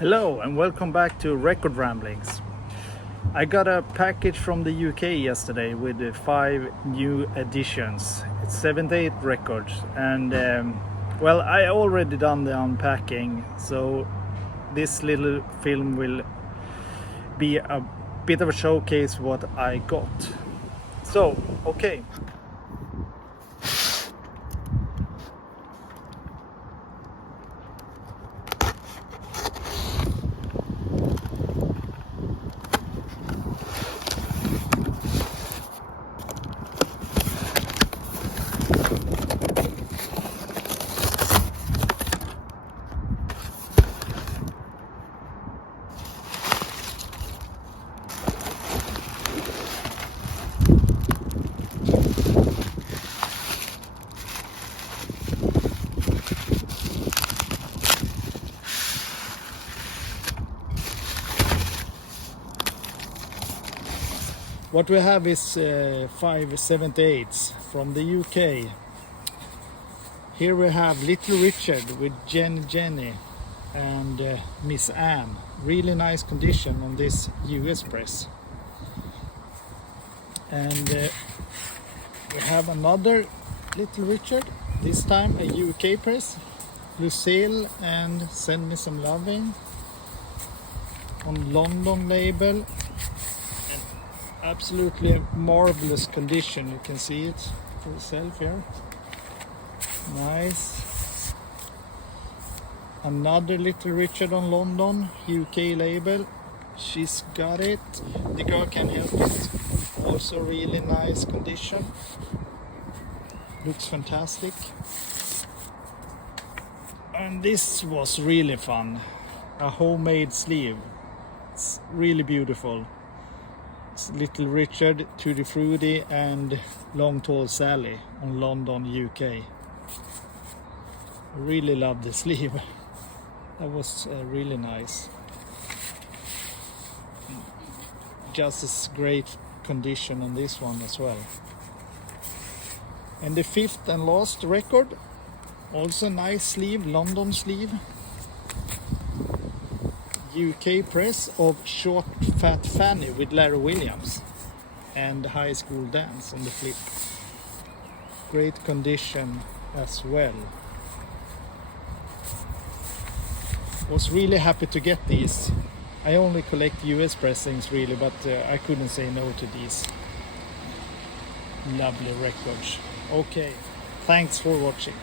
Hello and welcome back to Record Ramblings. I got a package from the UK yesterday with 5 new editions. It's 78 records and well, I already done the unpacking, so this little film will be a bit of a showcase what I got. So, okay. What we have is 5 78s from the UK. Here we have Little Richard with Jenny and Miss Anne. Really nice condition on this US press. And we have another Little Richard, this time a UK press. Lucille and Send Me Some Loving on London label. Absolutely marvelous condition, you can see it for yourself here. Nice. Another Little Richard on London, UK label. She's got it, the girl can help it. Also really nice condition. Looks fantastic. And this was really fun. A homemade sleeve. It's really beautiful. Little Richard, Tutti Frutti and Long Tall Sally on London, UK. Really love the sleeve. That was really nice. Just as great condition on this one as well. And the 5th and last record, also nice sleeve, London sleeve. UK press of Short Fat Fanny with Larry Williams and High School Dance on the flip. Great condition as well. Was really happy to get these. I only collect US pressings really, but I couldn't say no to these lovely records. Okay, thanks for watching.